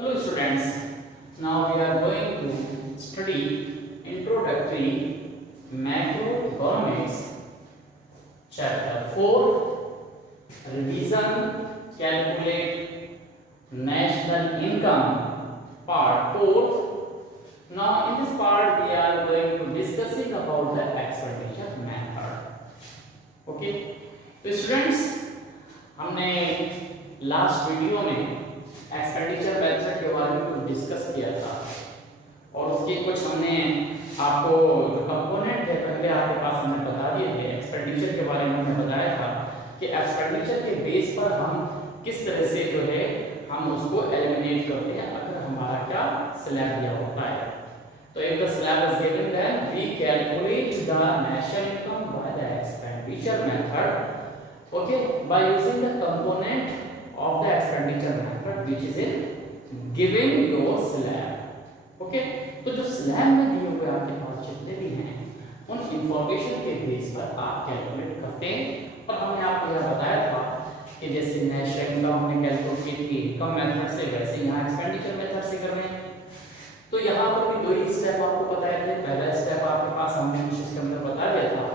Hello students, now we are going to study introductory macroeconomics chapter 4 revision calculate national income part 4. Now in this part we are going to discussing about the expenditure method. Okay, तो students हमने last video में expenditure method के बारे में कुछ discuss किया था और उसके कुछ हमने आपको जो कंपोनेंट थे पहले आपके पास हमने बता दिए थे। एक्सपेंडिचर के बारे में हमने बताया था कि एक्सपेंडिचर के बेस पर हम किस तरह से जो है हम उसको एलिमिनेट करते हैं अगर हमारा क्या स्लैब दिया होता है। तो if the slab is given then we calculate the national income by the expenditure method, okay, by using the component of the expenditure method which is in given your slab। okay, तो जो slab में दिए हुए आपके पास जितने भी हैं उन इंफॉर्मेशन के बेस पर आप कैलकुलेट करते हैं। और हमने आपको यह बताया था कि जैसे नेशनल इनकम हमने कैलकुलेट की थी इनकम मेथड से, वैसे यहाँ एक्सपेंडिचर मेथड से करना है। तो यहाँ पर भी दो ही स्टेप आपको बताए थे। पहला स्टेप आपके पास हमने इसके अंदर बता दिया था,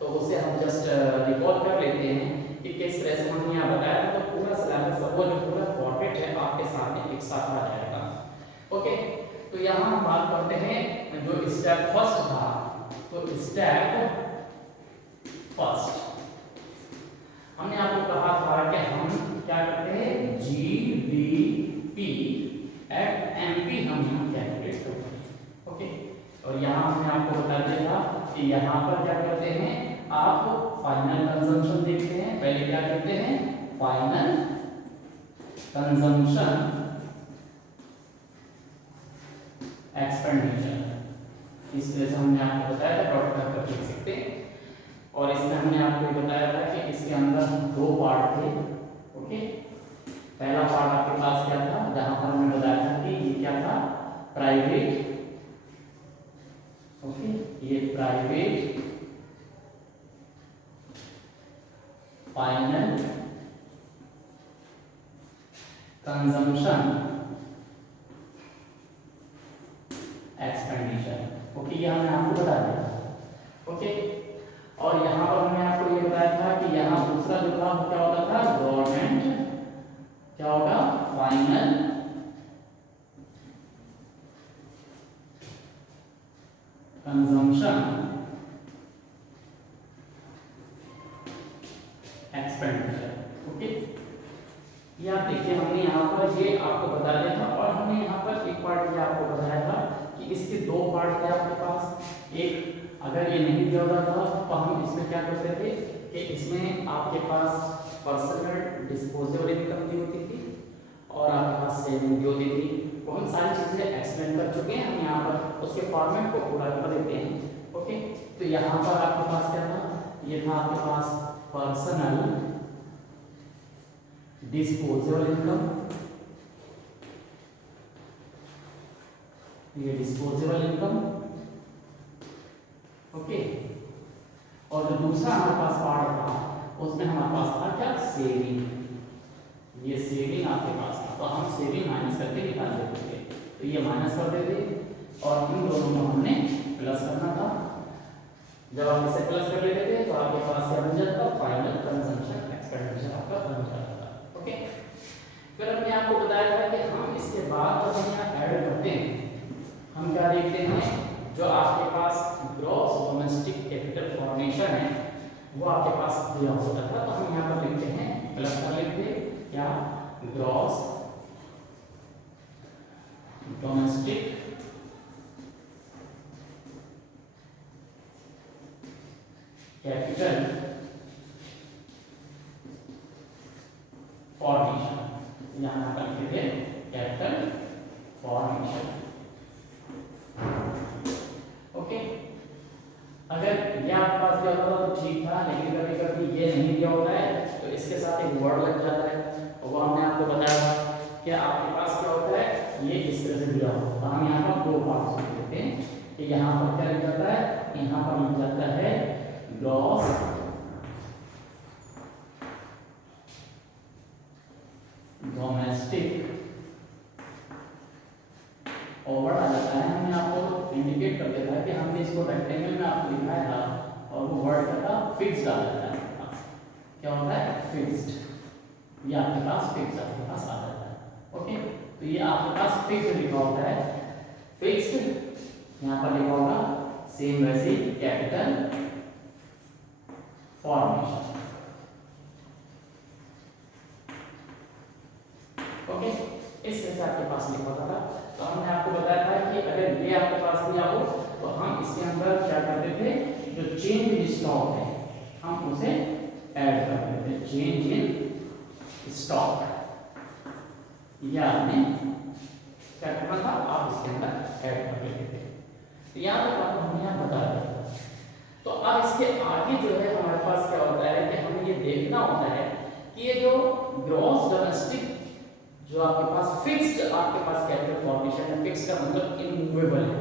तो उसे हम जस्ट रिकॉल कर लेते हैं कि किस तरह से हमने यहाँ बताया था। तो पूरा सिलेबस वो जो पूरा फॉर्मेट है आपके सामने एक साथ आ जाएगा। ओके, तो यहाँ हम बात करते हैं जो स्टेप फर्स्ट था। तो स्टेप फर्स्ट हमने आपको कहा था कि हम क्या करते हैं, जीडीपी एट एमपी हम यहाँ कैलकुलेट करते हैं। ओके, और यहाँ हमने आपको बता दिया था कि यहाँ पर क्या करते हैं, आप फाइनल कंजम्पशन देखते हैं। पहले क्या करते हैं, फाइनल कंजम्पशन एक्सपेंडिचर, इस तरह से हमने आपको बताया था, डॉट कर लिख सकते हैं। और इसमें हमने आपको बताया था कि इसके अंदर दो पार्ट थे। ओके, पहला पार्ट आपके पास क्या था, जहां पर हमने बताया था कि ये क्या था, प्राइवेट। ओके, ये private final consumption expenditure. Okay, ये हमने आपको बता दिया। ओके, और यहाँ पर हमने आपको ये बताया था कि यहाँ दूसरा जो था वो क्या होता था, गवर्नमेंट क्या होगा, फाइनल कंजम्पशन एक्सपेंडिचर। ओके, ये आप देखिए हमने यहाँ पर ये आपको बता दिया था। और हमने यहाँ पर एक पार्ट ये आपको बताया था कि इसके दो पार्ट थे आपके पास। एक अगर ये नहीं दिया होता था तो हम इसमें क्या करते थे कि इसमें आपके पास पर्सनल डिस्पोजेबल इनकम दी होती थी और आपके पास सेविंग दी होती थी। वो हम सारी चीजें एक्सप्लेन कर चुके हैं। हम यहाँ पर उसके फॉर्मेट को पूरा कर देते हैं। ओके, तो यहाँ पर आपके पास क्या था, ये था आपके पास पर्सनल डिस्पोजेबल इनकम, ये डिस्पोजेबल इनकम। ओके, और जो दूसरा हमारे पास पार्ट था उसमें हमारे पास था क्या, सेविंग। ये सेविंग आपके पास था, तो हम सेविंग माइनस करके निकाल देते थे। तो ये माइनस कर देते और इन दोनों को हमने प्लस करना था। जब आप इसे प्लस कर लेते थे तो आपके पास क्या बन जाता, फाइनल कंजम्पशन एक्सपेंडिचर आपका बन जाता था। ओके, फिर हमने आपको बताया था कि हम इसके बाद जब हम यहाँ ऐड करते हैं हम क्या देखते हैं, जो आपके पास ग्रॉस डोमेस्टिक कैपिटल फॉर्मेशन है वो आपके पास दिया होता था। तो हम यहाँ पर लिखते हैं, प्लस कर लेते हैं क्या, ग्रॉस डोमेस्टिक कैपिटल फॉर्मेशन, यहाँ पर लिखते हैं कैपिटल फॉर्मेशन। ओके, अगर ये आपके पास दिया होता तो ठीक था, लेकिन कभी कभी ये नहीं दिया होता है तो इसके साथ एक वर्ड लग जाता है। और वो हमने आपको बताया कि आपके पास क्या होता है, ये इस तरह से दिया होता है। तो हम यहाँ पर दो पार्ट्स लिख देते हैं कि यहाँ पर क्या लिख जाता है, यहाँ पर लिख जाता है ग्रॉस डोमेस्टिक फिक्स्ड आ जाता है आपके पास। क्या होता है? फिक्स्ड। ये आपके पास फिक्स्ड आपके पास आ जाता है। ओके, तो ये आपके पास फिक्स्ड लिखा होता है, फिक्स्ड यहाँ पर लिखा होगा सेम वैसे कैपिटल फॉर्मेशन। ओके, इस तरह से आपके पास लिखा होता था। तो हमने आपको बताया था कि अगर ये आपके पास दिया हो तो हम इसके अंदर क्या करते थे, जो चेंज इन स्टॉक है हम उसे ऐड करते थे। चेंज इन स्टॉक या आपने क्या करना था, आप इसके अंदर ऐड कर लेते थे। तो यहाँ तक आपको हमने यहाँ बता दिया। तो अब इसके आगे जो है हमारे पास क्या होता है कि हमें ये देखना होता है कि ये जो ग्रॉस डोमेस्टिक जो आपके पास फिक्स्ड आपके पास कैपिटल फॉर्मेशन है, फिक्स्ड का मतलब इमूवेबल है।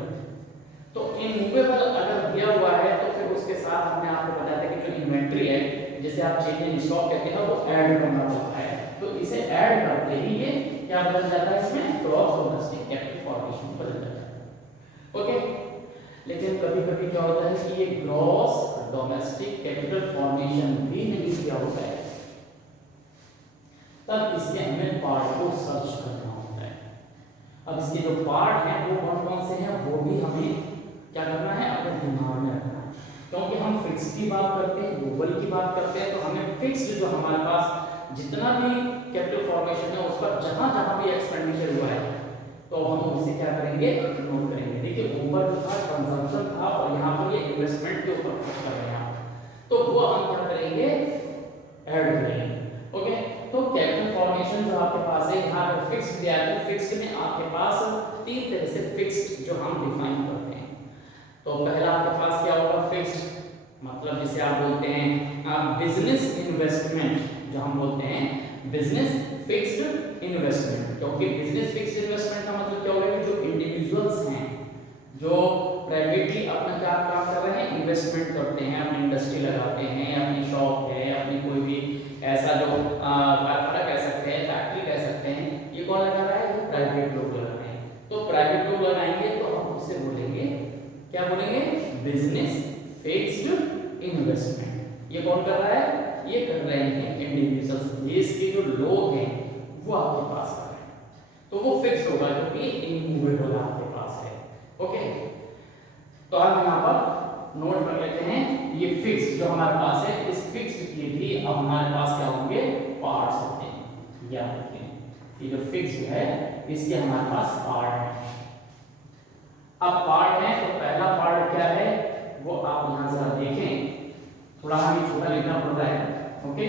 तो इमूवेबल अगर दिया हुआ है तो फिर उसके साथ हमने आपको बताया था कि जो इन्वेंटरी है जैसे आप चेंज इन स्टॉक कहते हैं वो ऐड करना पड़ता है। तो इसे ऐड करते ही ये क्या बदल जाता है, इसमें ग्रॉस डोमेस्टिक कैपिटल फॉर्मेशन बदल जाता है। ओके, लेकिन कभी-कभी क्या होता है कि ये ग्रॉस डोमेस्टिक कैपिटल फॉर्मेशन भी नहीं दिया होता है, तब इसके हमें पार्ट को सर्च करना होता है। अब इसके जो पार्ट हैं वो कौन-कौन से हैं वो भी हमें क्या करना है, अपने दिमाग में रखना है। क्योंकि हम फिक्स की बात करते हैं, ग्लोबल की बात करते हैं, तो हमें फिक्स्ड जो हमारे पास जितना भी कैपिटल फॉर्मेशन है उस पर जहां-जहां भी एक्सपेंडिचर हुआ है तो हम उसे क्या करेंगे, नोट करेंगे। देखिए ऊपर जो था कंजम्पशन था और यहाँ पर ये इन्वेस्टमेंट के ऊपर खर्च कर रहे हैं, तो वो हम क्या करेंगे, ऐड करेंगे। ओके, तो कैपिटल फॉर्मेशन जो आपके पास है यहाँ पर फिक्स्ड दिया है, फिक्स्ड में आपके पास तीन तरह से फिक्स्ड जो हम डिफाइन करते हैं। तो पहला आपके पास क्या होगा, फिक्स्ड मतलब जिसे आप बोलते हैं बिजनेस इन्वेस्टमेंट, जो हम बोलते हैं बिजनेस फिक्स्ड इन्वेस्टमेंट। क्योंकि बिजनेस फिक्स्ड इन्वेस्टमेंट का मतलब क्या होगा कि जो इंडिविजुअल्स हैं जो प्राइवेटली अपना क्या काम कर रहे हैं, इन्वेस्टमेंट करते हैं, अपनी इंडस्ट्री लगाते हैं, अपनी शॉप है, अपनी कोई भी ऐसा जो कारखाना कह सकते हैं, फैक्ट्री कह सकते हैं, ये कौन लगा रहा है, ये प्राइवेट लोग लगा रहे हैं। तो प्राइवेट लोग लगाएंगे तो हम उसे बोलेंगे, क्या बोलेंगे, बिजनेस फिक्स्ड इन्वेस्टमेंट। ये कौन कर रहा है, ये कर रहे हैं इंडिविजुअल्स, देश के जो लोग हैं वो आपके पास कर रहे हैं, तो वो फिक्स्ड होगा क्योंकि इमूवेबल आपके पास है। ओके, तो हम यहाँ पर नोट कर लेते हैं ये फिक्स्ड जो हमारे पास है, इस फिक्स्ड के भी अब हमारे पास क्या होंगे, पार्ट्स होते हैं। याद रखें ये जो फिक्स्ड है इसके हमारे पास पार्ट है। अब पार्ट है तो पहला पार्ट क्या है वो आप यहाँ जरा देखें, थोड़ा हमें छोटा लिखना पड़ रहा है। ओके,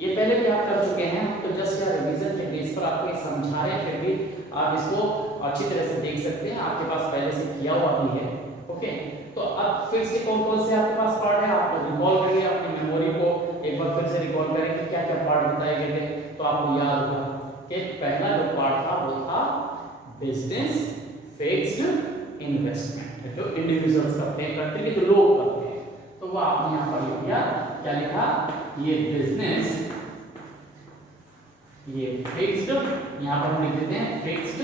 ये पहले भी आप कर चुके हैं, तो जस्ट या रिवीजन के बेस पर आपको ये समझा रहे हैं, फिर भी आप इसको अच्छी तरह से देख सकते हैं, आपके पास पहले से किया हुआ भी है। ओके, तो अब फिर से कौन-कौन से आपके पास पार्ट है, आप रिकॉल करिए अपनी मेमोरी को, एक बार फिर से रिकॉल करें कि क्या-क्या पार्ट बताए गए थे, तो आपको याद होगा कि पहला जो पार्ट था वो था बिजनेस फिक्स्ड इन्वेस्टमेंट, जो इंडिविजुअल्स करते हैं, कंट्री के जो लोग करते हैं, तो वो आपने यहाँ पर लिख दिया, क्या लिखा, ये बिजनेस, ये फिक्स्ड, यहाँ पर हम लिख देते हैं फिक्स्ड,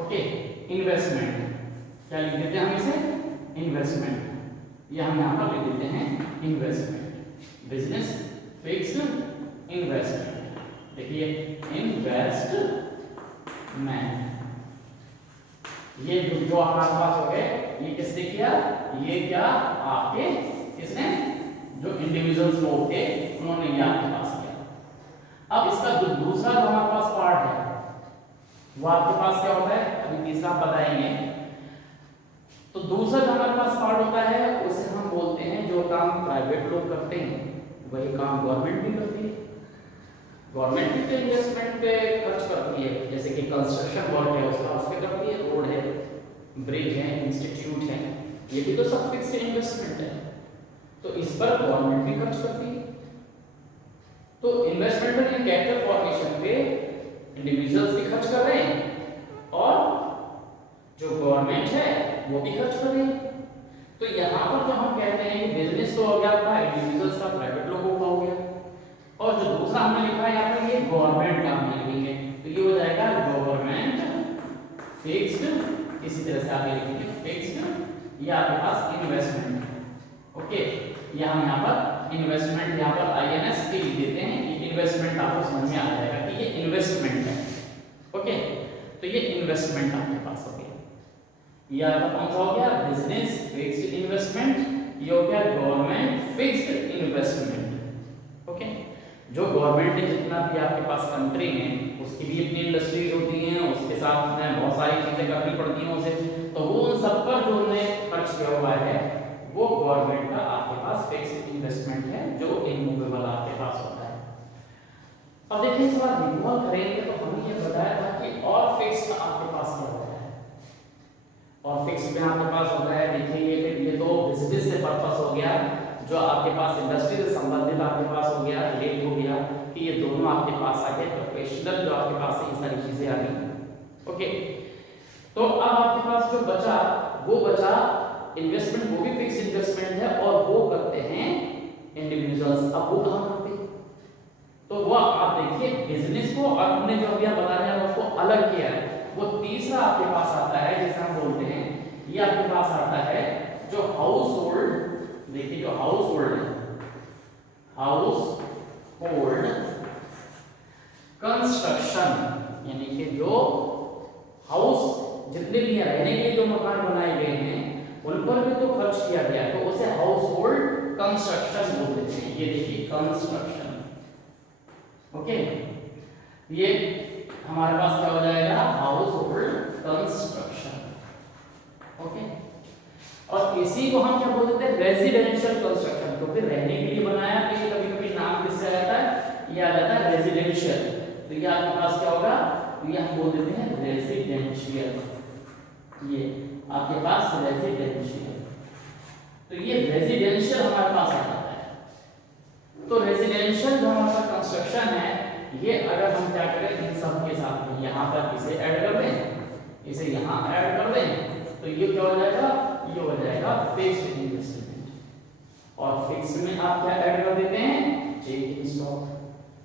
ओके, इन्वेस्टमेंट, क्या लिख देते हैं हम इसे, इन्वेस्टमेंट, ये हम यहाँ पर लिख देते हैं इन्वेस्टमेंट, बिजनेस फिक्स्ड इन्वेस्टमेंट। देखिए इन्वेस्टमेंट, ये जो हमारे पास हो गए, ये किसने किया, ये क्या आपके किसने, जो इंडिविजुअल्स लोग थे उन्होंने ये आपके पास किया। अब इसका जो दूसरा जो हमारे पास पार्ट है वो आपके पास क्या होता है, अभी तीसरा आप बताएंगे। तो दूसरा जो हमारे पास पार्ट होता है उसे हम बोलते हैं, जो काम प्राइवेट लोग करते हैं वही काम गवर्नमेंट भी करती है। गवर्नमेंट भी तो इन्वेस्टमेंट पे खर्च करती है, जैसे कि कंस्ट्रक्शन वर्क है उसका उस पे करती है, रोड है, ब्रिज है, इंस्टीट्यूट है, ये भी तो सब फिक्स्ड इन्वेस्टमेंट है, तो इस पर गवर्नमेंट भी खर्च करती है। तो इन्वेस्टमेंट पर कैपिटल फॉर्मेशन पे इंडिविजुअल्स भी खर्च कर रहे हैं और जो गवर्नमेंट है वो भी खर्च कर रही है। तो यहाँ पर जो हम कहते हैं कि बिजनेस तो हो गया आपका इंडिविजुअल्स का, प्राइवेट लोगों का हो गया, और जो दूसरा हमने लिखा है यहाँ पर ये गवर्नमेंट का हम लिखेंगे, तो ये हो जाएगा गवर्नमेंट फिक्स्ड, इसी तरह से आगे लिखेंगे फिक्स्ड, ये आपके पास इन्वेस्टमेंट है। ओके, या हम यहाँ पर इन्वेस्टमेंट यहाँ पर INS के लिख देते हैं, ये इन्वेस्टमेंट आपको समझ में आ जाएगा कि ये इन्वेस्टमेंट है। ओके, तो ये इन्वेस्टमेंट आपके पास हो गया। ये आपका कौन सा हो गया? बिजनेस फिक्स्ड इन्वेस्टमेंट, ये हो गया गवर्नमेंट फिक्स्ड इन्वेस्टमेंट। ओके, जो गवर्नमेंट ने जितना भी आपके पास कंट्री में, उसकी भी अपनी इंडस्ट्रीज होती हैं, उसके साथ में बहुत सारी चीजें करनी पड़ती हैं उसे, तो वो उन सब पर जो उन्होंने खर्च किया हुआ है वो गवर्नमेंट का आपके पास फिक्स्ड इन्वेस्टमेंट है, जो इमूवेबल आपके पास होता है। अब देखिए इस बार रिमूवल करेंगे तो हमने ये बताया था कि और फिक्स्ड आपके पास क्या होता है, और फिक्स्ड में आपके पास होता है, देखिए ये तो बिजनेस से पर्पस हो गया, जो आपके पास इंडस्ट्री से संबंधित आपके पास हो गया, रिलेट हो गया कि ये दोनों आपके पास आ गए, प्रोफेशनल जो आपके पास ये सारी चीजें आ गई। ओके, तो अब आपके पास जो बचा वो बचा इन्वेस्टमेंट, वो भी फिक्स इन्वेस्टमेंट है और वो करते हैं इंडिविजुअल्स। अब वो कहां करते हैं? तो वो आप देखिए बिजनेस को और हमने जो अभी बताया है उसको अलग किया है। वो तीसरा आपके पास आता है जिसे हम बोलते हैं, ये आपके पास आता है जो हाउस होल्ड, देखिए जो हाउस होल्ड है, हाउस होल्ड कंस्ट्रक्शन, यानी कि जो हाउस जितने भी रहने के लिए जो मकान बनाए गए हैं उन पर भी तो खर्च किया गया है, तो उसे हाउस होल्ड कंस्ट्रक्शन बोल देते हैं। ये देखिए कंस्ट्रक्शन। ओके, ये हमारे पास क्या हो जाएगा? House hold construction. ओके, और इसी को हम क्या बोल देते हैं? रेजिडेंशियल कंस्ट्रक्शन, क्योंकि रहने के लिए बनाया तो ये कभी-कभी नाम किससे आता है? ये आ जाता है रेजिडेंशियल। तो ये आपके पास क्या होगा? ये हम बोल देते हैं रेजिडेंशियल। ये आपके पास रेजिडेंशियल, तो ये रेजिडेंशियल हमारे पास आ जाता है। तो रेजिडेंशियल जो हमारा कंस्ट्रक्शन है, ये अगर हम क्या करें इन सब के साथ में यहाँ पर इसे ऐड कर दें, इसे यहाँ ऐड कर दें, तो ये क्या हो जाएगा? ये हो जाएगा फिक्स्ड इन्वेस्टमेंट। और फिक्स्ड में आप क्या ऐड कर देते हैं? Change in stock.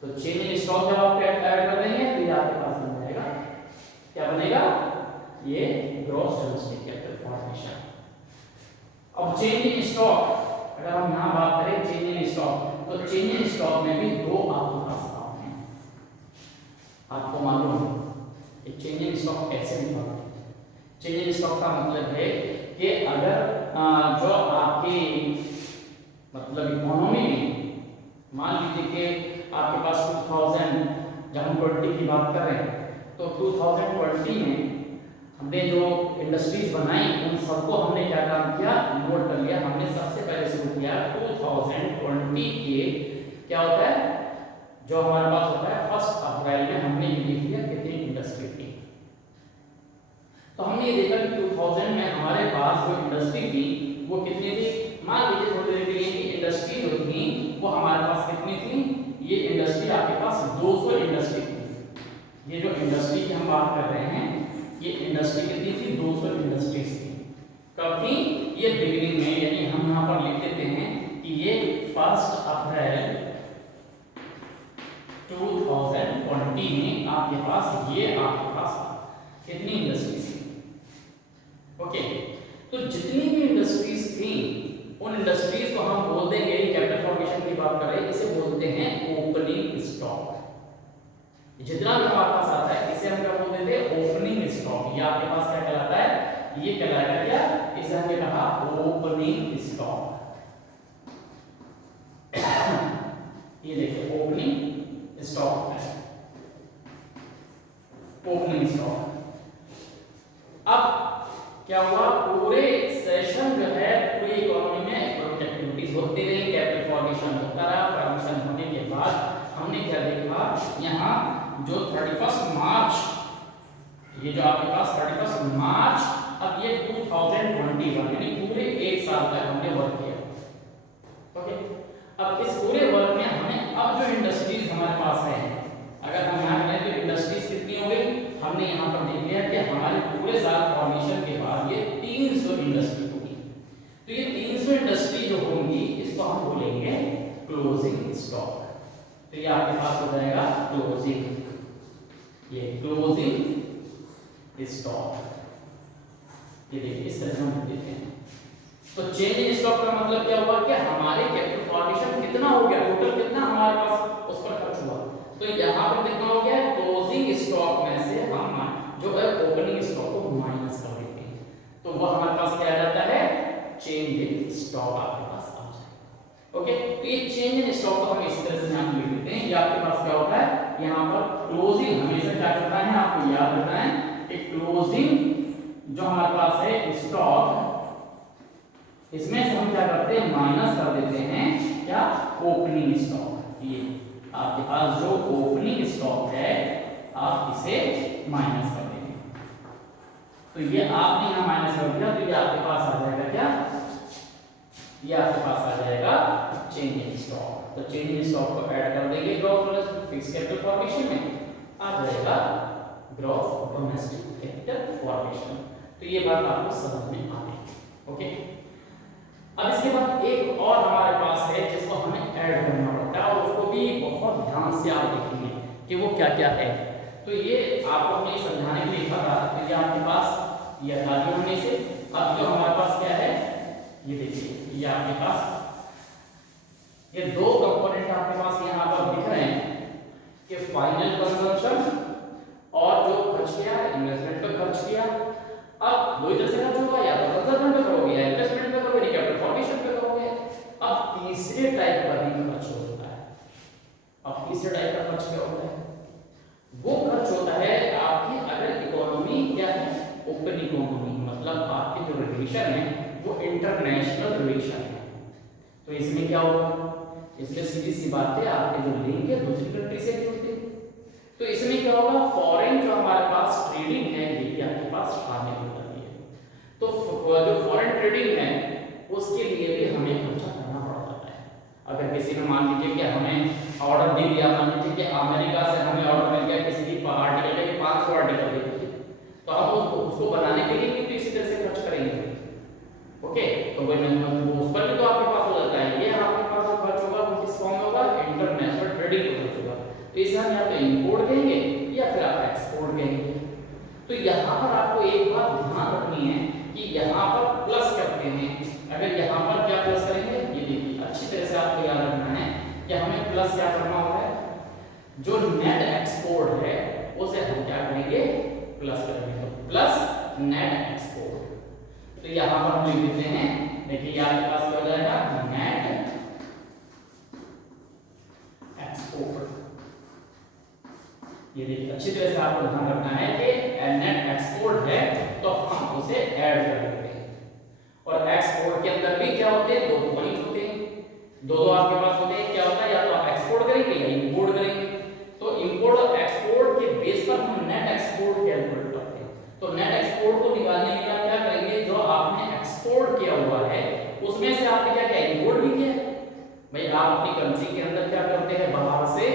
तो चेंज इन स्टॉक जब आप ऐड कर देंगे तो ये आपके पास बन जाएगा, क्या बनेगा? ये ग्रॉस डोमेस्टिक कैपिटल फॉर्मेशन। अब चेंज इन स्टॉक, अगर हम यहां बात करें चेंज इन स्टॉक, तो चेंज इन स्टॉक में भी दो आपके पास काम है। आपको मालूम है कि चेंज इन स्टॉक कैसे निकालते हैं? चेंज इन स्टॉक का मतलब है कि अगर जो आपकी मतलब इकोनॉमी में मान लीजिए कि आपके पास 2000, जब हम 20 की बात कर रहे हैं तो 2020 में हमने जो इंडस्ट्रीज बनाई उन सबको हमने क्या काम किया? नोट कर लिया। हमने सबसे पहले शुरू किया 2020 के, क्या होता है जो हमारे पास होता है 1 अप्रैल में हमने ये लिख दिया कितनी इंडस्ट्री थी। तो हमने ये देखा कि 2000 में हमारे पास जो इंडस्ट्री थी वो कितनी थी? मान लीजिए थोड़ी देर के लिए कि इंडस्ट्री जो थी वो हमारे पास कितनी थी? ये इंडस्ट्री आपके पास 200 इंडस्ट्री थी। ये जो इंडस्ट्री की हम बात कर रहे हैं, ये इंडस्ट्री कितनी थी? 200 इंडस्ट्रीज थी। कब थी? ये बिगिनिंग में, यानी हम यहाँ पर लिख देते हैं कि ये 1 अप्रैल 2020 में आपके पास ये आपके पास कितनी इंडस्ट्रीज थी? ओके, तो जितनी भी इंडस्ट्रीज थी उन इंडस्ट्रीज को हम बोल देंगे, कैपिटल फॉर्मेशन की बात कर रहे हैं, इसे बोलते हैं ओपनिंग स्टॉक। जितना भी हमारे पास आता है इसे हम क्या बोल देते हैं? Opening stock. ये आपके पास क्या कहलाता है? ये कहलाएगा क्या? इसे हमने कहा ओपनिंग स्टॉक। ये देखिए ओपनिंग स्टॉक है, ओपनिंग स्टॉक। अब क्या हुआ? पूरे सेशन जो है पूरी इकोनॉमी में इकोनॉमिक एक्टिविटीज होती रही, कैपिटल फॉर्मेशन होता रहा। फॉर्मेशन होने के बाद हमने क्या देखा? यहाँ जो 31 मार्च, ये जो आपके पास 31 मार्च, अब ये 2021 यानी पूरे 1 साल तक हमने वर्क किया। ओके, अब इस पूरे वर्क में हमें अब जो इंडस्ट्रीज हमारे पास है, अगर हम यहाँ करें तो इंडस्ट्रीज कितनी हो गई? हमने यहाँ पर देख लिया कि हमारे पूरे साल फॉर्मेशन के बाद ये 300 इंडस्ट्री होगी। तो ये 300 इंडस्ट्री जो होंगी इसको हम बोलेंगे क्लोजिंग स्टॉक। तो ये आपके पास हो जाएगा क्लोजिंग, ये क्लोजिंग स्टॉक। ये देखिए इस तरह हम देते हैं। तो चेंज इन स्टॉक का मतलब क्या हुआ कि हमारे कैपिटल फॉर्मेशन कितना हो गया, टोटल कितना हमारे पास उस पर खर्च हुआ। तो यहाँ पर कितना हो गया, क्लोजिंग स्टॉक में से हम जो है ओपनिंग स्टॉक को माइनस कर देते हैं, तो वह हमारे पास क्या आ जाता है, चेंज इन स्टॉक आपके पास आ जाएगा। ओके, तो ये चेंज इन स्टॉक को हम इस तरह से यहाँ लिख देते हैं। ये आपके पास क्या होता है, यहाँ पर क्लोजिंग हमेशा क्या करना है, आपको याद रखना है कि क्लोजिंग जो हमारे पास है स्टॉक, इसमें से हम क्या करते हैं, माइनस कर देते हैं क्या, ओपनिंग स्टॉक। ये आपके पास जो ओपनिंग स्टॉक है आप इसे माइनस कर देंगे, तो ये आपने यहाँ माइनस कर दिया, तो ये आपके पास आ जाएगा क्या, ये आपके पास आ जाएगा चेंज इन स्टॉक। तो चेंज इन स्टॉक को ऐड कर देंगे gross plus fixed capital formation में, आ जाएगा ग्रॉस डोमेस्टिक कैपिटल फॉर्मेशन। तो ये बात आपको समझ में आ गई। ओके, अब इसके बाद एक और हमारे पास है जिसको हमें ऐड करना पड़ता है, और उसको भी बहुत ध्यान से आप देखेंगे कि वो क्या क्या है। तो ये आपको हमने समझाने के लिए लिखा था, तो ये आपके पास ये हटा दिया हमने इसे। अब जो हमारे पास क्या है, ये देखिए, ये आपके पास ये दो कंपोनेंट आपके पास यहाँ पर दिख रहे हैं कि फाइनल कंजम्पशन और जो खर्च किया इन्वेस्टमेंट पर खर्च किया। अब दो ही तरह से खर्च होगा, या तो कंजम्पशन पे करोगे या इन्वेस्टमेंट पे करोगे, कैपिटल फॉर्मेशन पे करोगे। अब तीसरे टाइप का भी खर्च होता है। अब तीसरे टाइप का खर्च क्या होता है, वो खर्च होता है आपकी अगर इकोनॉमी क्या है, ओपन इकोनॉमी, मतलब आपके जो रिलेशन है वो इंटरनेशनल रिलेशन है। तो इसमें क्या होगा, इसमें सीधी सी बात है, आपके जो लिंक है दूसरी कंट्री से जुड़ते हैं। तो इसमें क्या होगा, फॉरेन जो हमारे पास ट्रेडिंग है ये भी आपके पास शामिल हो जाती है। तो जो फॉरेन ट्रेडिंग है उसके लिए भी हमें खर्चा करना पड़ जाता है। अगर किसी ने मान लीजिए कि हमें ऑर्डर दे दिया, मान लीजिए कि अमेरिका से हमें ऑर्डर मिल गया किसी भी आर्टिकल के 500 आर्टिकल दे दिए, तो हम उसको बनाने के लिए भी इसी तरह से खर्च करेंगे। ओके, तो वही मतलब उस पर भी तो आपके पास हो जाता है। ये आपके पास जो खर्च होगा वो किस फॉर्म में होगा, इंटरनेशनल ट्रेडिंग का खर्च होगा। तो इसे हम या तो इंपोर्ट कहेंगे या फिर आप एक्सपोर्ट कहेंगे। तो यहाँ पर आपको एक बात ध्यान रखनी है कि यहाँ पर प्लस करते हैं, अगर यहाँ पर क्या प्लस करेंगे, ये देखिए अच्छी तरह से आपको याद रखना है कि हमें प्लस क्या करना होता है, जो नेट एक्सपोर्ट है उसे हम क्या करेंगे, प्लस करेंगे। तो प्लस नेट एक्सपोर्ट, तो यहाँ पर हम लिख देते हैं, देखिए आपके पास क्या हो जाएगा, नेट एक्सपोर्ट। ये देखिए अच्छी तरह से आपको ध्यान रखना है कि नेट एक्सपोर्ट है तो हम उसे ऐड कर देते हैं। और एक्सपोर्ट के अंदर भी क्या होते हैं, दो पॉइंट होते हैं, दो आपके पास होते हैं। क्या होता है, या तो आप एक्सपोर्ट करेंगे या इंपोर्ट करेंगे। तो इंपोर्ट और एक्सपोर्ट के बेस पर हम नेट एक्सपोर्ट कैलकुलेट करते हैं। तो नेट एक्सपोर्ट को निकालने के लिए आप क्या करेंगे, जो आपने एक्सपोर्ट किया हुआ है उसमें से आपने क्या क्या इंपोर्ट भी किया है। भाई आप अपनी कंट्री के अंदर क्या करते हैं, बाहर से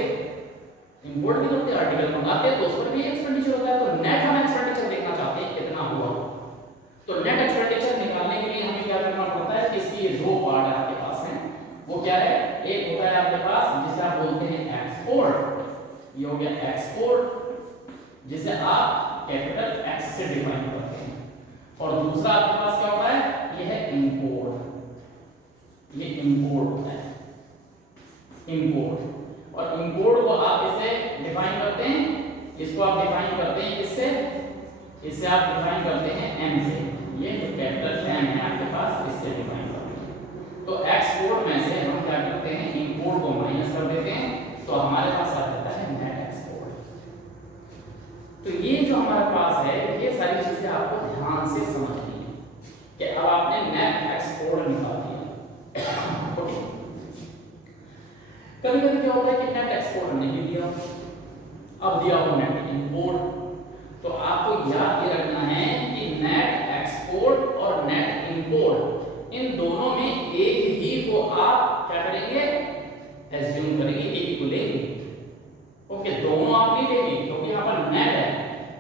इंपोर्ट भी करते हैं, आर्टिकल मंगाते हैं, तो उस पर भी एक्सपेंडिचर होता है। तो नेट हम एक्सपेंडिचर देखना चाहते हैं कितना हुआ। तो नेट एक्सपेंडिचर निकालने के लिए हमें क्या करना पड़ता है कि इसकी दो पार्ट आपके पास हैं। वो क्या है, एक होता है आपके पास जिसे आप बोलते हैं एक्सपोर्ट, ये हो गया एक्सपोर्ट जिसे आप कैपिटल एक्स से डिफाइन करते हैं। और दूसरा आपके पास क्या होता है, ये है इंपोर्ट, ये इंपोर्ट होता है, इंपोर्ट। और इंपोर्ट को आप इसे डिफाइन करते हैं, इसको आप डिफाइन करते हैं किससे, इससे आप डिफाइन करते हैं एम से। ये जो कैपिटल एम है आपके पास इससे डिफाइन करते हैं। तो एक्सपोर्ट में से हम क्या करते हैं, इंपोर्ट को माइनस कर देते हैं, तो हमारे पास आ जाता है नेट एक्सपोर्ट। तो ये जो हमारे पास है ये सारी चीजें आपको ध्यान से समझनी है कि अब आपने नेट एक्सपोर्ट निकाल दिया। कभी कभी क्या होता है कि नेट एक्सपोर्ट नहीं दिया, अब दिया हो नेट इंपोर्ट। तो आपको याद ये रखना है कि नेट एक्सपोर्ट और नेट इंपोर्ट इन दोनों में एक ही को आप क्या करेंगे, एज्यूम करेंगे, एक ही को लेंगे। ओके, दोनों आप नहीं लेंगे क्योंकि यहाँ पर नेट है,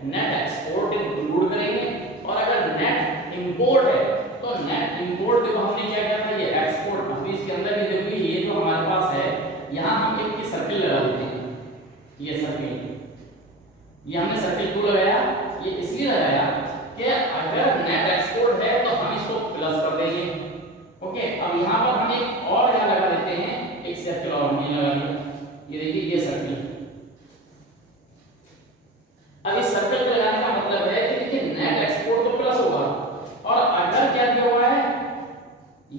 नेट एक्सपोर्ट इंक्लूड करेंगे। और अगर नेट इंपोर्ट है तो नेट इंपोर्ट देखो हमने क्या किया था, ये एक्सपोर्ट अभी इसके अंदर ही देखो ये जो हमारे पास है यहाँ हम एक सर्किल लगा देते हैं, ये सर्किल, ये हमने सर्किल क्यों लगाया, ये इसलिए लगाया कि अगर नेट एक्सपोर्ट है तो हम इसको प्लस कर देंगे, ओके, अब यहाँ पर हम एक और यहाँ लगा देते हैं, एक सर्कल और हमने लगा दिया, ये देखिए ये सर्कल। अब इस सर्कल पे लगाने का मतलब है कि देखिए नेट एक्सपोर्ट तो प्लस होगा, और अगर क्या दिया हुआ है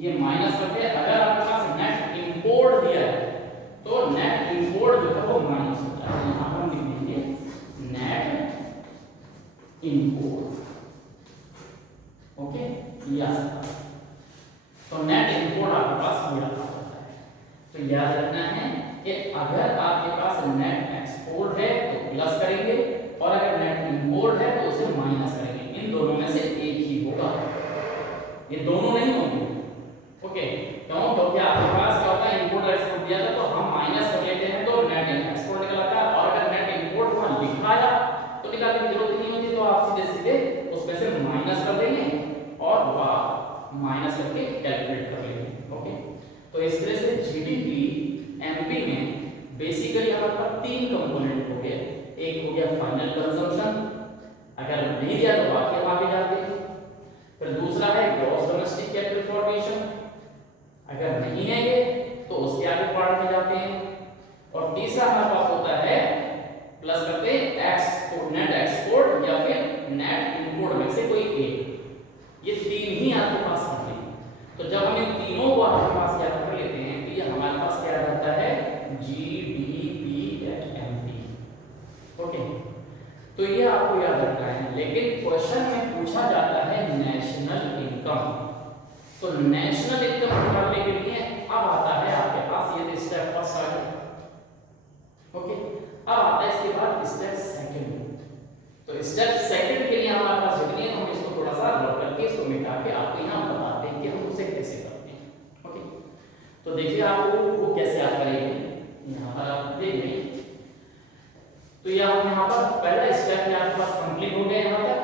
ये माइनस करके, अगर आपके पास नेट इंपोर्ट दिया है तो नेट इंपोर्ट जो है वो माइनस होता है। यहाँ पर हम लिख देंगे नेट इंपोर्ट। ओके, यस, तो नेट इंपोर्ट आपके पास ये रखा होता है। तो याद रखना है कि अगर आपके पास नेट एक्सपोर्ट है तो प्लस करेंगे, और अगर नेट इंपोर्ट है तो उसे माइनस करेंगे। इन दोनों में से एक ही होगा, ये दोनों नहीं होंगे। ओके, क्यों? क्योंकि आपके पास क्या होता है, इंपोर्ट एक्सपोर्ट दिया था तो हम माइनस कर लेते हैं तो नेट एक्सपोर्ट निकल आता है, और अगर नेट इंपोर्ट वहां लिखा आया तो निकालने की जरूरत नहीं होती, तो आप सीधे सीधे उसमें से माइनस कर देंगे और वह माइनस करके कैलकुलेट कर लेंगे। ओके, तो इस तरह से जीडीपी एमपी में बेसिकली हमारे पास तीन कंपोनेंट हो गए। एक हो गया फाइनल कंजम्पशन, अगर नहीं दिया तो बाकी हम आगे जाते हैं। फिर दूसरा है ग्रॉस डोमेस्टिक कैपिटल फॉर्मेशन, अगर नहीं है ये तो उसके आगे पार्ट में जाते हैं। और तीसरा हमारे पास होता है प्लस करते एक्सपोर्ट, नेट एक्सपोर्ट या फिर नेट इंपोर्ट में से कोई एक। ये तीन ही आपके पास होते हैं। तो जब हम इन तीनों को आपके पास याद कर लेते हैं तो ये हमारे पास क्या रहता है, जीडीपी एट एमपी। ओके, तो ये आपको याद रखना है। लेकिन क्वेश्चन में पूछा जाता है नेशनल इनकम, तो नेशनल इनकम निकालने के लिए अब आता है आपके पास ये स्टेप फर्स्ट आ गया। ओके, अब आता है इसके बाद स्टेप सेकंड। तो स्टेप सेकंड के लिए हमारे पास जितनी है हम इसको थोड़ा सा रब करके इसको मिटा के आपको यहाँ बताते हैं कि हम उसे कैसे करते हैं। ओके, तो देखिए आपको वो कैसे आप करेंगे, यहाँ पर आप देखेंगे। तो ये हम यहाँ पर पहला स्टेप में आपके पास कंप्लीट हो गया, यहाँ तक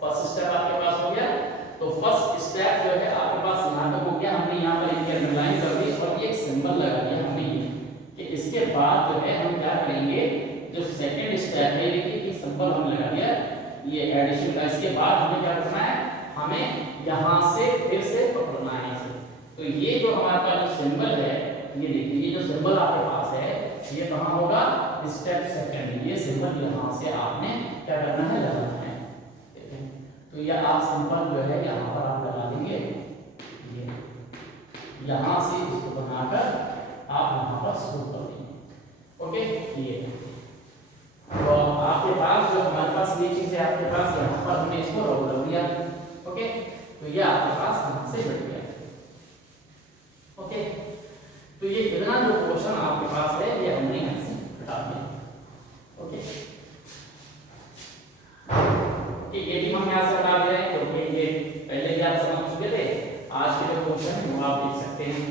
फर्स्ट स्टेप आपके पास हो गया। तो फर्स्ट स्टेप जो है आपके पास यहाँ तक हो गया, हमने यहाँ पर इनकी अंडरलाइन कर दी और ये एक सिंबल लगा दिया हमने ये, कि इसके बाद जो है हम क्या करेंगे, जो सेकंड स्टेप है देखिए ये सिंबल हमने लगा दिया ये एडिशन का। इसके बाद हमें क्या करना है, हमें यहाँ से फिर से पकड़ना है इसे। तो ये जो हमारे पास जो सिंबल है, ये देखिए ये जो सिंबल आपके पास है ये कहाँ होगा, स्टेप सेकंड। ये सिंबल यहाँ से आपने क्या करना है, लगाना है। तो ये आप सिंबल जो है यहाँ पर आप लगा देंगे, ये यहाँ से इसको बनाकर आप यहाँ पर शुरू कर देंगे। ओके, ये तो आपके पास जो हमारे पास ये चीज है, आपके पास यहाँ पर हमने इसको रोल कर दिया। ओके, तो ये आपके पास यहाँ से बढ़ गया। ओके, तो ये इतना जो क्वेश्चन आपके पास है ये हमने यहाँ से हटा दिया। ओके, ये भी हम यहाँ से हटा दे रहे हैं क्योंकि ये पहले भी आप समझ चुके थे। आज के जो क्वेश्चन है वो आप देख सकते हैं।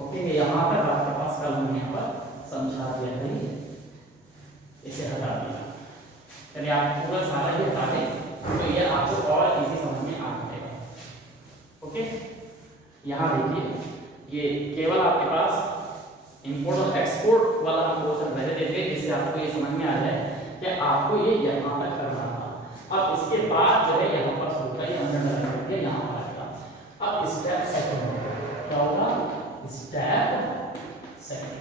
ओके, यहाँ पर आपके पास कल हमने यहाँ पर समझा दिया है, इसे हटा दिया। चलिए आप पूरा सारा ही हटा दें तो ये आपको और इजी समझ में आ जाएगा। ओके, यहाँ देखिए ये केवल आपके पास इंपोर्ट और एक्सपोर्ट वाला हम क्वेश्चन पहले देते जिससे आपको ये समझ में आ जाए कि आपको ये यहाँ तक करना था। अब इसके बाद जो है यहाँ पर होगा ये अंदर करके यहाँ पर आएगा। अब स्टेप सेकंड क्या होगा, स्टेप सेकंड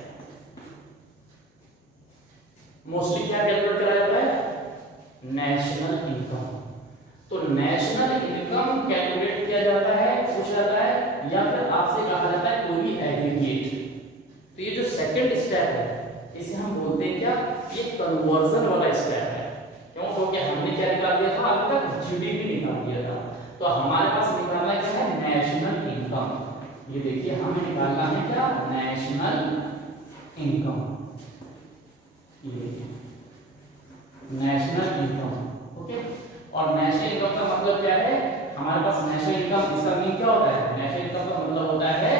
मोस्टली क्या कैलकुलेट करा जाता है, नेशनल इनकम। तो नेशनल इनकम कैलकुलेट किया जाता है, पूछा जाता है, या फिर आपसे कहा जाता है कोई एग्रीगेट। तो ये जो सेकंड स्टेप है इसे हम बोलते हैं क्या, ये कन्वर्जन वाला स्टेप है। क्यों, क्योंकि हमने क्या निकाल दिया था, अब तक जीडीपी निकाल दिया था। तो हमारे पास निकालना क्या है, नेशनल इनकम। ये देखिए हमें निकालना है क्या, नेशनल इनकम। ये देखिए नेशनल इनकम। ओके, और नेशनल इनकम का मतलब क्या है, हमारे पास नेशनल इनकम, इसका मीनिंग क्या होता है, नेशनल इनकम का मतलब होता है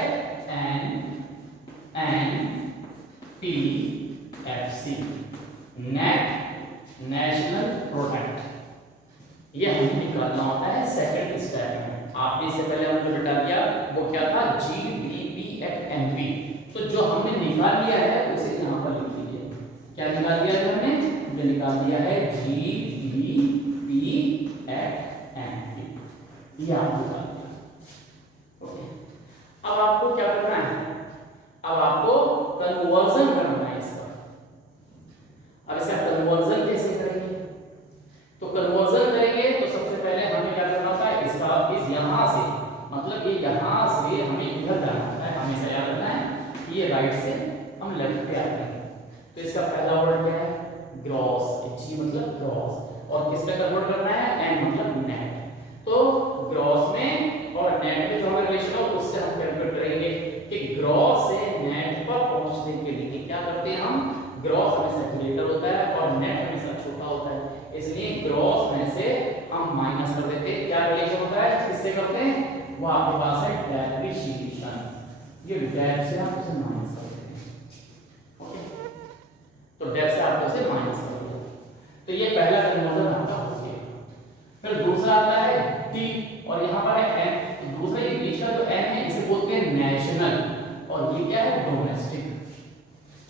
NPFC, नेट नेशनल प्रोडक्ट। ये हमें निकालना होता है सेकंड स्टेप में। आपने इससे पहले हमने जो बता दिया वो क्या था, GDP एट MP। तो जो हमने निकाल लिया है उसे यहाँ पर लिख लीजिए। क्या निकाल दिया है हमने, ये निकाल दिया है GDP एट MP। ये आपको निकाल दिया। ओके, अब आपको कन्वर्जन करना है इसका। अब इसका कन्वर्जन कैसे करेंगे? तो कन्वर्जन करेंगे तो सबसे पहले हमें क्या करना होता है, इसका इस यहां से मतलब ये यहां से हमें इधर जाना है, हमेशा याद रखना है ये राइट से हम लेफ्ट पे आते हैं। तो इसका पहला वर्ड क्या है, ग्रॉस, जी मतलब ग्रॉस, और किस पे कन्वर्ट करना है, एन मतलब नेट। तो ग्रॉस में और नेट में जो हमारा रिलेशन है उससे हम कैलकुलेट करेंगे कि ग्रॉस से नेट पर पहुंचने के लिए क्या करते हैं हम, ग्रॉस हमेशा ग्रेटर होता है और नेट हमेशा छोटा होता है, इसलिए ग्रॉस में से हम माइनस कर देते हैं। क्या रिलेशन होता है, किससे करते हैं, वो आपके पास है डेप्रिसिएशन, ये डेप से आप उसे माइनस कर देते हैं। ओके, तो डेप से आप उसे माइनस कर देते हैं। तो ये पहला कन्वर्जन आपका हो गया। फिर दूसरा आता है टी, और यहाँ पर है एन। तो दूसरा ये बीच का जो एन है इसे बोलते हैं नेशनल, और ये क्या है, डोमेस्टिक।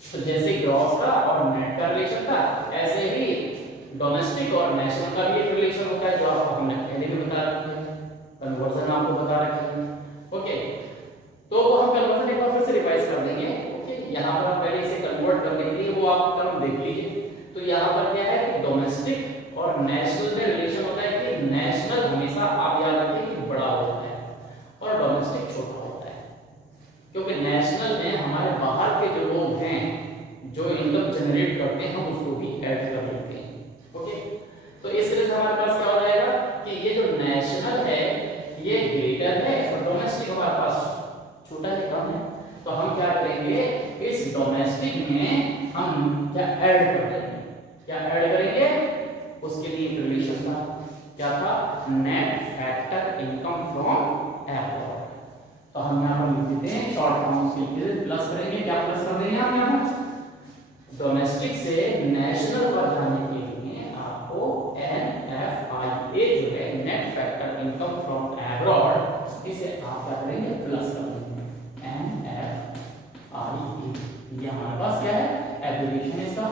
तो जैसे ग्रॉस का और नेट का रिलेशन था, ऐसे ही डोमेस्टिक और नेशनल का भी एक रिलेशन होता है, जो आपको हमने पहले भी बता रखा है, कन्वर्जन आपको बता रखा है। ओके, तो हम कन्वर्जन एक बार फिर से रिवाइज कर देंगे। ओके, यहाँ पर हम पहले इसे कन्वर्ट करने के लिए वो आप टर्म देख लीजिए। तो यहाँ पर क्या है कि डोमेस्टिक और नेशनल में रिलेशन होता है कि नेशनल हमेशा आप याद रखिए कि बड़ा होता है और डोमेस्टिक छोटा होता है, क्योंकि नेशनल में हमारे बाहर के जो लोग हैं जो इनकम जनरेट करते हैं हम उसको भी ऐड कर लेते हैं। ओके, तो इस तरह से हमारे पास क्या हो जाएगा कि ये जो नेशनल है ये ग्रेटर है और डोमेस्टिक हमारे पास छोटा है, कम है। तो हम क्या करेंगे, इस डोमेस्टिक में हम क्या ऐड कर देंगे, क्या ऐड करेंगे, उसके लिए एक रिलेशन था, क्या था, net factor income from abroad. तो हम यहाँ पर लिख देते हैं शॉर्ट फॉर्म, उसके लिए प्लस करेंगे, क्या प्लस कर देंगे हम यहाँ, डोमेस्टिक से नेशनल पर जाने के लिए आपको NFIA जो है net factor income from abroad, इसे आप क्या करेंगे, प्लस कर देंगे NFIA। ये हमारे पास क्या है, एब्रिविएशन इसका,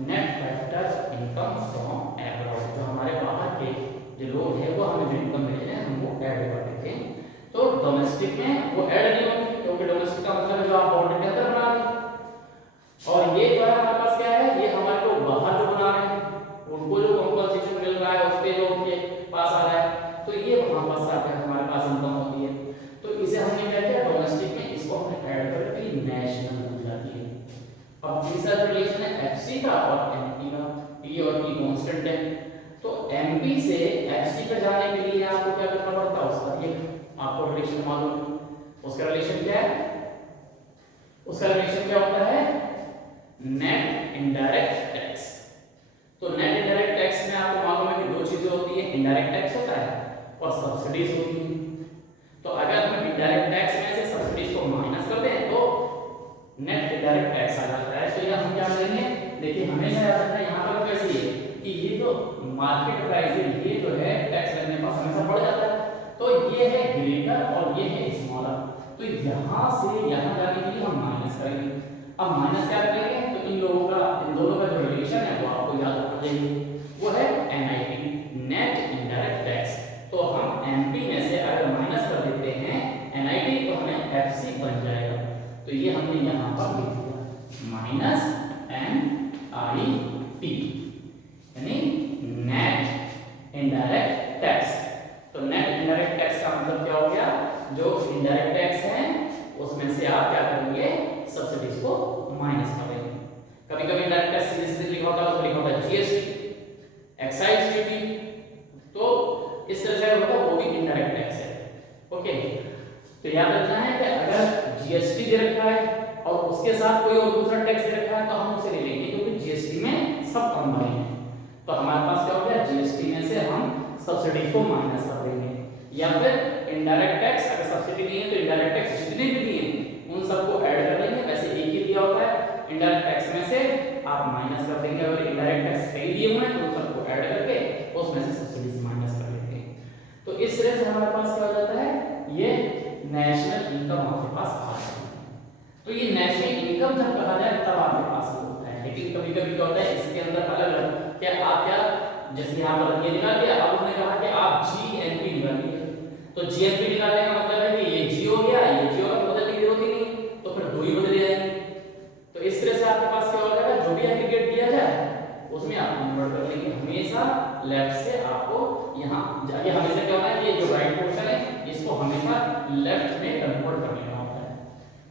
net factor income from abroad. जो हमारे बाहर के जो लोग हैं वो हमें जो इनकम मिल रहे हैं हम वो ऐड कर देते हैं। तो डोमेस्टिक में वो ऐड नहीं होती, क्योंकि डोमेस्टिक का मतलब है जो आप बाउंड्री के अंदर बना रहे हैं, और ये जो है हमारे पास क्या है, ये हमारे को बाहर जो बना रहे हैं उनको जो कंपनसेशन मिल रहा है उस पे जो उनके पास आ रहा है, तो ये वहां पास आकर हमारे पास इनकम होती है। तो इसे हमने क्या किया, डोमेस्टिक में इसको हमने ऐड करके नेशनल बन जाती है। अब तीसरा रिलेशन है एफसी का और एमपी का, पी और पी कांस्टेंट है। तो एमपी से एफसी पे जाने के लिए आपको क्या करना पड़ता है, उसका एक आपको रिलेशन मालूम है, उसका रिलेशन क्या है, उसका रिलेशन क्या होता है, नेट इनडायरेक्ट टैक्स। तो नेट इनडायरेक्ट टैक्स में आपको मालूम है कि दो चीजें होती है, इनडायरेक्ट टैक्स होता है और सब्सिडीज होती है। तो अगर हम इनडायरेक्ट टैक्स में से सब्सिडीज को माइनस कर दें तो नेट इनडायरेक्ट टैक्स आ जाता है। तो ये हम क्या करेंगे, देखिए हमेशा याद रखना यहाँ पर कैसे है कि ये जो मार्केट प्राइस है ये जो है टैक्स लगने पर हमेशा बढ़ जाता है, तो ये है ग्रेटर और ये है स्मॉलर। तो यहाँ से यहाँ जाने के लिए हम माइनस करेंगे। अब माइनस क्या करेंगे, तो इन लोगों का, इन दोनों का जो रिलेशन है वो आपको याद रखना चाहिए, वो है NIT, नेट इनडायरेक्ट टैक्स। तो हम MP में से अगर माइनस कर देते हैं NIT तो हमें FC बन जाएगा। तो ये हमने यहाँ पर लिख दिया माइनस NIT, यानी नेट इनडायरेक्ट टैक्स। तो नेट इनडायरेक्ट टैक्स का मतलब क्या हो गया, जो इनडायरेक्ट टैक्स है उसमें से आप क्या करेंगे, सब्सिडीज को माइनस करेंगे। कभी कभी इनडायरेक्ट टैक्स सीधे लिखा होता है, उसमें लिखा होता है GST, एक्साइज ड्यूटी, तो इस तरह से होगा वो भी इनडायरेक्ट टैक्स है। ओके, तो याद रखना है कि अगर GST दे रखा है और उसके साथ कोई और दूसरा टैक्स दे रखा है तो हम उसे ले लेंगे, क्योंकि GST में सब कंबाइन है। तो हमारे पास क्या हो गया, GST में से हम सब्सिडीज को माइनस कर देंगे, या फिर इनडायरेक्ट टैक्स, अगर सब्सिडी नहीं है तो इनडायरेक्ट टैक्स जितने भी दिए उन सबको ऐड कर लेंगे। वैसे एक ही दिया होता है, इनडायरेक्ट टैक्स में से आप माइनस कर देंगे, अगर इनडायरेक्ट टैक्स कई दिए हुए हैं तो उन सबको ऐड करके उसमें से सब्सिडीज माइनस कर लेते हैं। तो इस तरह से हमारे पास क्या हो जाता है, ये नेशनल इनकम आपके पास आ जाती है। तो ये नेशनल इनकम जब कहा जाए तब आपके पास होता है, लेकिन कभी कभी क्या होता है इसके अंदर अलग अलग, क्या आप क्या, जैसे यहाँ पर ये निकाल दिया, अब उन्होंने कहा कि आप GNP निकालिए, तो GNP निकालने का मतलब है कि ये G हो गया, ये G हो गया, बदलने की जरूरत ही नहीं, तो फिर दो ही बदल जाएंगे। तो इस उसमें आप कन्वर्ट कर लेंगे। हमेशा लेफ्ट से आपको यहाँ ये हमेशा क्या होता है, ये जो राइट पोर्शन है इसको हमेशा लेफ्ट में कन्वर्ट कर लेना होता है।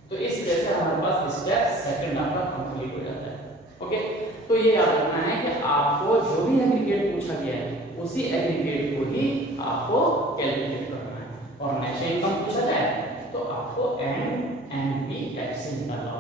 तो इस तरह से हमारे पास स्टेप सेकंड आपका कंप्लीट हो जाता है। ओके, तो ये याद रखना है कि आपको जो भी एग्रीगेट पूछा गया है उसी एग्रीगेट को ही आपको कैलकुलेट करना है। और नेशनल इनकम पूछा जाए तो आपको एन एंड बी एफ से निकालना